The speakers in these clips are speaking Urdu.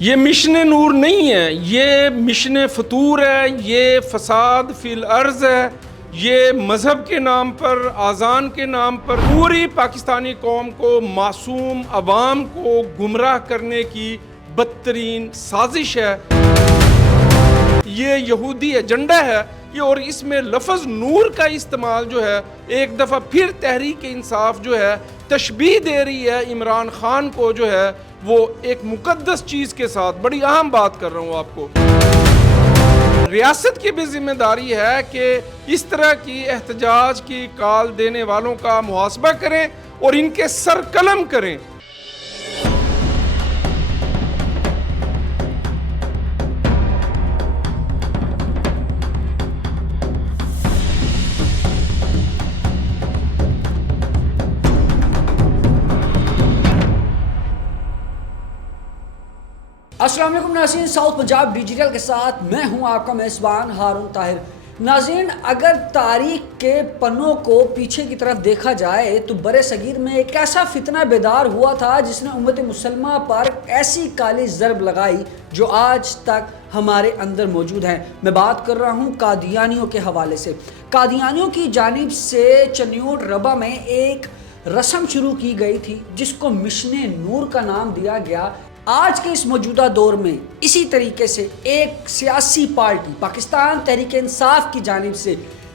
یہ مشن نور نہیں ہے، یہ مشن فطور ہے، یہ فساد فی الارض ہے، یہ مذہب کے نام پر، اذان کے نام پر پوری پاکستانی قوم کو، معصوم عوام کو گمراہ کرنے کی بدترین سازش ہے۔ یہ یہودی ایجنڈا ہے یہ، اور اس میں لفظ نور کا استعمال جو ہے ایک دفعہ پھر تحریک انصاف جو ہے تشبیہ دے رہی ہے عمران خان کو، جو ہے وہ ایک مقدس چیز کے ساتھ۔ بڑی اہم بات کر رہا ہوں آپ کو، ریاست کی بھی ذمہ داری ہے کہ اس طرح کی احتجاج کی کال دینے والوں کا محاسبہ کریں اور ان کے سر قلم کریں۔ السلام علیکم ناظرین، ساؤتھ پنجاب ڈیجیٹل کے ساتھ میں ہوں آپ کا میزبان ہارون طاہر۔ ناظرین، اگر تاریخ کے پنوں کو پیچھے کی طرف دیکھا جائے تو برِ صغیر میں ایک ایسا فتنہ بیدار ہوا تھا جس نے امت مسلمہ پر ایسی کالی ضرب لگائی جو آج تک ہمارے اندر موجود ہیں۔ میں بات کر رہا ہوں قادیانیوں کے حوالے سے۔ قادیانیوں کی جانب سے چنیوٹ ربا میں ایک رسم شروع کی گئی تھی جس کو مشن نور کا نام دیا گیا۔ آج کے اس موجودہ دور میں اسی طریقے سے ایک سیاسی پارٹی پاکستان تحریک انصاف کی جانب سے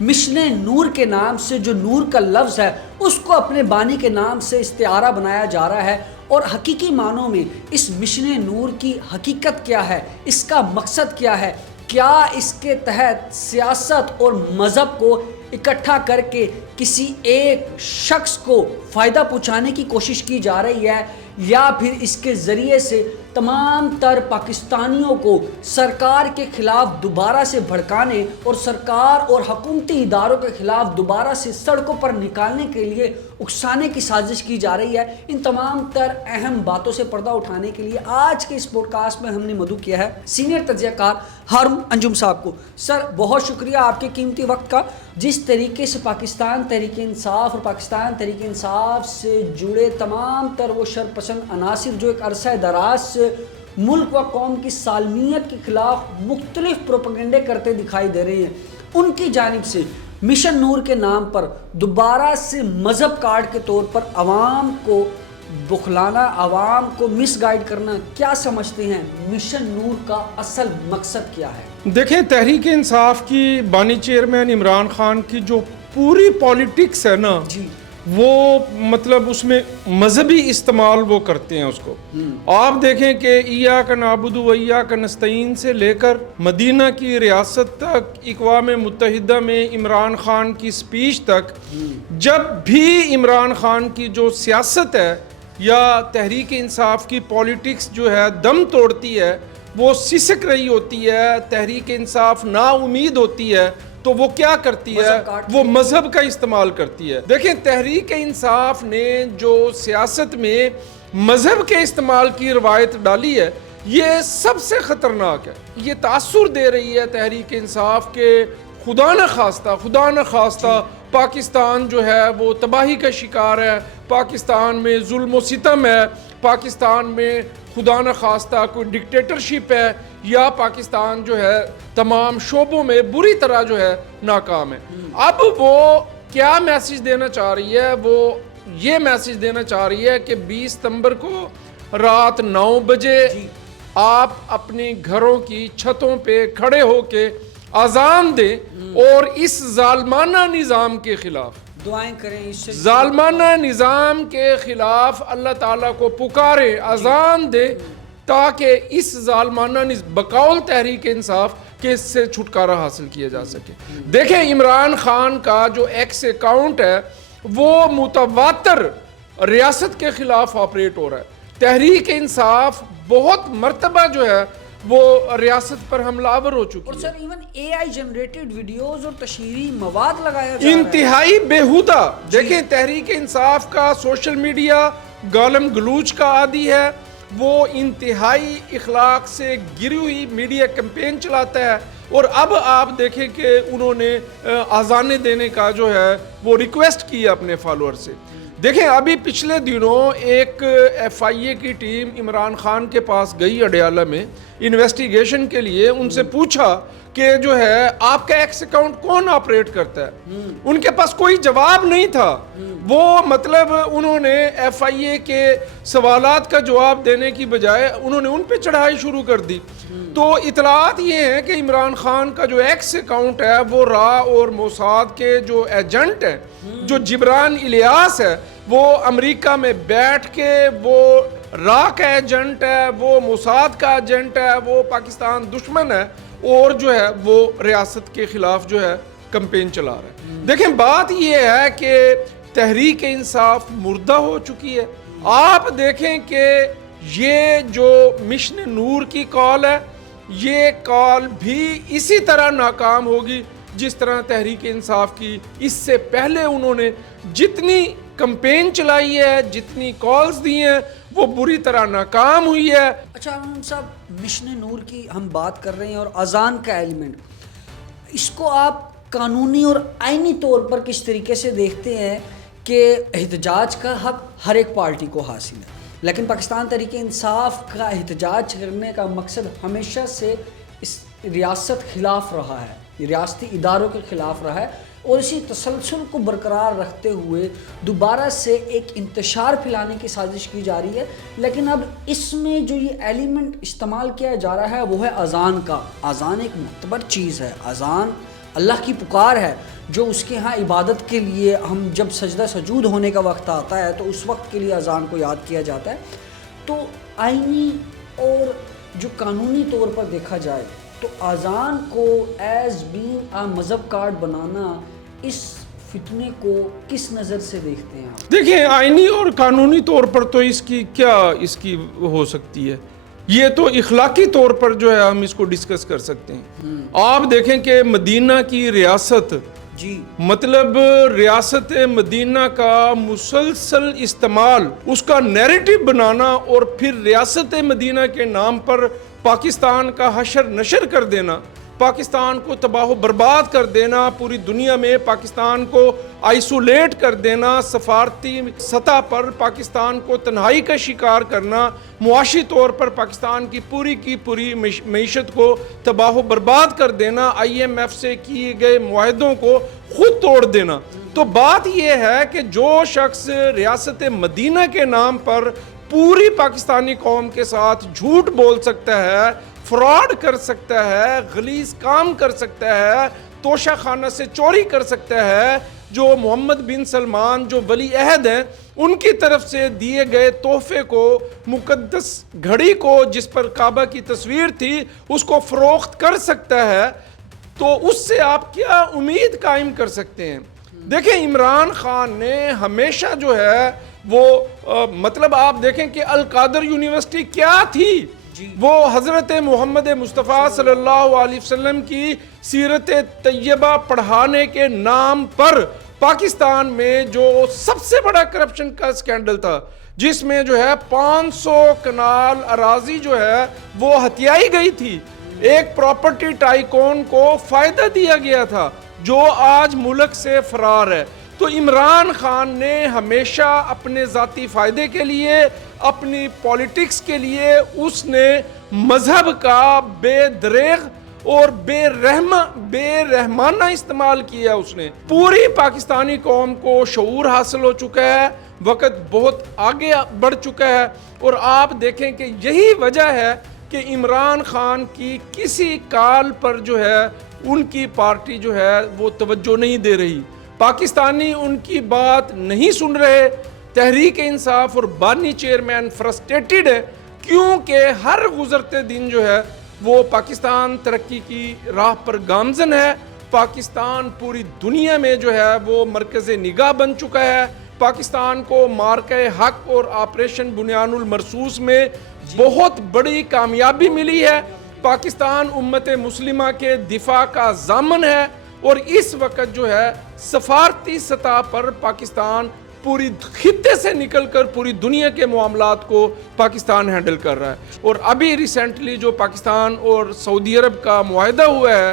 مشن نور کے نام سے، جو نور کا لفظ ہے اس کو اپنے بانی کے نام سے استعارہ بنایا جا رہا ہے، اور حقیقی معنوں میں اس مشن نور کی حقیقت کیا ہے، اس کا مقصد کیا ہے، کیا اس کے تحت سیاست اور مذہب کو اکٹھا کر کے کسی ایک شخص کو فائدہ پہنچانے کی کوشش کی جا رہی ہے، یا پھر اس کے ذریعے سے تمام تر پاکستانیوں کو سرکار کے خلاف دوبارہ سے بھڑکانے اور سرکار اور حکومتی اداروں کے خلاف دوبارہ سے سڑکوں پر نکالنے کے لیے اکسانے کی سازش کی جا رہی ہے۔ ان تمام تر اہم باتوں سے پردہ اٹھانے کے لیے آج کے اس پوڈ کاسٹ میں ہم نے مدعو کیا ہے سینئر تجزیہ کار ہارون انجم صاحب کو۔ سر، بہت شکریہ آپ کے قیمتی وقت کا۔ جس طریقے سے پاکستان تحریک انصاف اور پاکستان تحریک انصاف سے جڑے تمام تر وہ شرپسند عناصر جو ایک عرصہ دراز سے ملک و قوم کی سالمیت کے خلاف مختلف پروپیگنڈے کرتے دکھائی دے رہے ہیں، ان کی جانب سے مشن نور کے نام پر دوبارہ سے مذہب کارڈ کے طور پر عوام کو بخلانا، عوام کو مس گائیڈ کرنا، کیا سمجھتے ہیں مشن نور کا اصل مقصد کیا ہے؟ دیکھیں، تحریک انصاف کی بانی چیئرمین عمران خان کی جو پوری پالیٹکس ہے نا، وہ مطلب اس میں مذہبی استعمال وہ کرتے ہیں اس کو۔ آپ دیکھیں کہ ایاک نعبد و ایاک نستعین سے لے کر مدینہ کی ریاست تک، اقوام متحدہ میں عمران خان کی سپیچ تک، جب بھی عمران خان کی جو سیاست ہے یا تحریک انصاف کی پالیٹکس جو ہے دم توڑتی ہے، وہ سسک رہی ہوتی ہے، تحریک انصاف نا امید ہوتی ہے، تو وہ کیا کرتی ہے؟ وہ مذہب کا استعمال کرتی ہے۔ دیکھیں، تحریک انصاف نے جو سیاست میں مذہب کے استعمال کی روایت ڈالی ہے، یہ سب سے خطرناک ہے۔ یہ تاثر دے رہی ہے تحریک انصاف کے خدا نخواستہ پاکستان جو ہے وہ تباہی کا شکار ہے، پاکستان میں ظلم و ستم ہے، پاکستان میں خدا نخواستہ کوئی ڈکٹیٹرشپ ہے، یا پاکستان جو ہے تمام شعبوں میں بری طرح جو ہے ناکام ہے۔ اب وہ کیا میسج دینا چاہ رہی ہے؟ وہ یہ میسج دینا چاہ رہی ہے کہ 20 ستمبر کو رات 9 بجے آپ اپنی گھروں کی چھتوں پہ کھڑے ہو کے اذان دیں اور اس ظالمانہ نظام کے خلاف دعائیں کریں، اس سے ظالمانہ نظام کے خلاف اللہ تعالیٰ کو پکاریں، اذان دے، تاکہ اس ظالمانہ بقول تحریک انصاف کے اس سے چھٹکارا حاصل کیا جا سکے۔ دیکھیں، عمران خان کا جو ایکس اکاؤنٹ ہے وہ متواتر ریاست کے خلاف آپریٹ ہو رہا ہے۔ تحریک انصاف بہت مرتبہ جو ہے وہ ریاست پر حملہ آور ہو چکی ہے، اور sir even A I generated videos اور تشہیری مواد لگایا جا رہا ہے، انتہائی بیہودہ۔ دیکھیں، تحریک انصاف کا سوشل میڈیا گالم گلوچ کا عادی ہے، وہ انتہائی اخلاق سے گری ہوئی میڈیا کیمپین چلاتا ہے، اور اب آپ دیکھیں کہ انہوں نے اذانیں دینے کا جو ہے وہ ریکویسٹ کی ہے اپنے فالوور سے۔ دیکھیں ابھی پچھلے دنوں ایک ایف آئی اے کی ٹیم عمران خان کے پاس گئی اڈیالہ میں انویسٹیگیشن کے لیے، ان سے پوچھا کہ جو ہے آپ کا ایکس اکاؤنٹ کون آپریٹ کرتا ہے. ان کے پاس کوئی جواب نہیں تھا. وہ مطلب انہوں نے ایف آئی اے کے سوالات کا جواب دینے کی بجائے انہوں نے ان پہ چڑھائی شروع کر دی. تو اطلاعات یہ ہیں کہ عمران خان کا جو ایکس اکاؤنٹ ہے وہ را اور موساد کے جو ایجنٹ ہیں، جو جبران الیاس ہے، وہ امریکہ میں بیٹھ کے وہ را کا ایجنٹ ہے، وہ موساد کا ایجنٹ ہے، وہ پاکستان دشمن ہے، اور جو ہے وہ ریاست کے خلاف جو ہے کمپین چلا رہا ہے. دیکھیں بات یہ ہے کہ تحریک انصاف مردہ ہو چکی ہے. آپ دیکھیں کہ یہ جو مشن نور کی کال ہے، یہ کال بھی اسی طرح ناکام ہوگی جس طرح تحریک انصاف کی اس سے پہلے انہوں نے جتنی کمپین چلائی ہے، جتنی کالز دی ہیں، وہ بری طرح ناکام ہوئی ہے. اچھا امام صاحب، مشن نور کی ہم بات کر رہے ہیں اور اذان کا ایلیمنٹ، اس کو آپ قانونی اور آئینی طور پر کس طریقے سے دیکھتے ہیں کہ احتجاج کا حق ہر ایک پارٹی کو حاصل ہے، لیکن پاکستان تحریک انصاف کا احتجاج کرنے کا مقصد ہمیشہ سے اس ریاست خلاف رہا ہے، ریاستی اداروں کے خلاف رہا ہے، اور اسی تسلسل کو برقرار رکھتے ہوئے دوبارہ سے ایک انتشار پھیلانے کی سازش کی جا رہی ہے. لیکن اب اس میں جو یہ ایلیمنٹ استعمال کیا جا رہا ہے وہ ہے اذان کا. اذان ایک معتبر چیز ہے، اذان اللہ کی پکار ہے، جو اس کے ہاں عبادت کے لیے ہم جب سجدہ سجود ہونے کا وقت آتا ہے تو اس وقت کے لیے اذان کو یاد کیا جاتا ہے. تو آئینی اور جو قانونی طور پر دیکھا جائے تو اذان کو ایز بینگ اے مذہب کارڈ بنانا، اس فتنے کو کس نظر سے دیکھتے ہیں آپ؟ دیکھیں آئینی اور قانونی طور پر تو اس کی ہو سکتی ہے، یہ تو اخلاقی طور پر جو ہے ہم اس کو ڈسکس کر سکتے ہیں. آپ دیکھیں کہ مدینہ کی ریاست، جی مطلب ریاست مدینہ کا مسلسل استعمال، اس کا نیریٹو بنانا اور پھر ریاست مدینہ کے نام پر پاکستان کا حشر نشر کر دینا، پاکستان کو تباہ و برباد کر دینا، پوری دنیا میں پاکستان کو آئسولیٹ کر دینا، سفارتی سطح پر پاکستان کو تنہائی کا شکار کرنا، معاشی طور پر پاکستان کی پوری معیشت کو تباہ و برباد کر دینا، آئی ایم ایف سے کیے گئے معاہدوں کو خود توڑ دینا. تو بات یہ ہے کہ جو شخص ریاست مدینہ کے نام پر پوری پاکستانی قوم کے ساتھ جھوٹ بول سکتا ہے، فراڈ کر سکتا ہے، غلیظ کام کر سکتا ہے، توشہ خانہ سے چوری کر سکتا ہے، جو محمد بن سلمان جو ولی عہد ہیں ان کی طرف سے دیے گئے تحفے کو، مقدس گھڑی کو جس پر کعبہ کی تصویر تھی، اس کو فروخت کر سکتا ہے، تو اس سے آپ کیا امید قائم کر سکتے ہیں؟ دیکھیں عمران خان نے ہمیشہ جو ہے وہ مطلب آپ دیکھیں کہ القادر یونیورسٹی کیا تھی، وہ حضرت محمد مصطفیٰ صلی اللہ علیہ وسلم کی سیرت طیبہ پڑھانے کے نام پر پاکستان میں جو سب سے بڑا کرپشن کا سکینڈل تھا، جس میں جو ہے 500 کنال اراضی جو ہے وہ ہتھیائی گئی تھی، ایک پراپرٹی ٹائکون کو فائدہ دیا گیا تھا جو آج ملک سے فرار ہے. تو عمران خان نے ہمیشہ اپنے ذاتی فائدے کے لیے، اپنی پولیٹکس کے لیے، اس نے مذہب کا بے دریغ اور بے رحمانہ استعمال کیا. اس نے پوری پاکستانی قوم کو شعور حاصل ہو چکا ہے، وقت بہت آگے بڑھ چکا ہے، اور آپ دیکھیں کہ یہی وجہ ہے کہ عمران خان کی کسی کال پر جو ہے ان کی پارٹی جو ہے وہ توجہ نہیں دے رہی، پاکستانی ان کی بات نہیں سن رہے. تحریک انصاف اور بانی چیئرمین فرسٹریٹڈ ہے، کیونکہ ہر گزرتے دن جو ہے وہ پاکستان ترقی کی راہ پر گامزن ہے. پاکستان پوری دنیا میں جو ہے وہ مرکز نگاہ بن چکا ہے. پاکستان کو مارکہ حق اور آپریشن بنیان المرصوص میں بہت بڑی کامیابی ملی ہے. پاکستان امت مسلمہ کے دفاع کا ضامن ہے، اور اس وقت جو ہے سفارتی سطح پر پاکستان پوری خطے سے نکل کر پوری دنیا کے معاملات کو پاکستان ہینڈل کر رہا ہے. اور ابھی ریسنٹلی جو پاکستان اور سعودی عرب کا معاہدہ ہوا ہے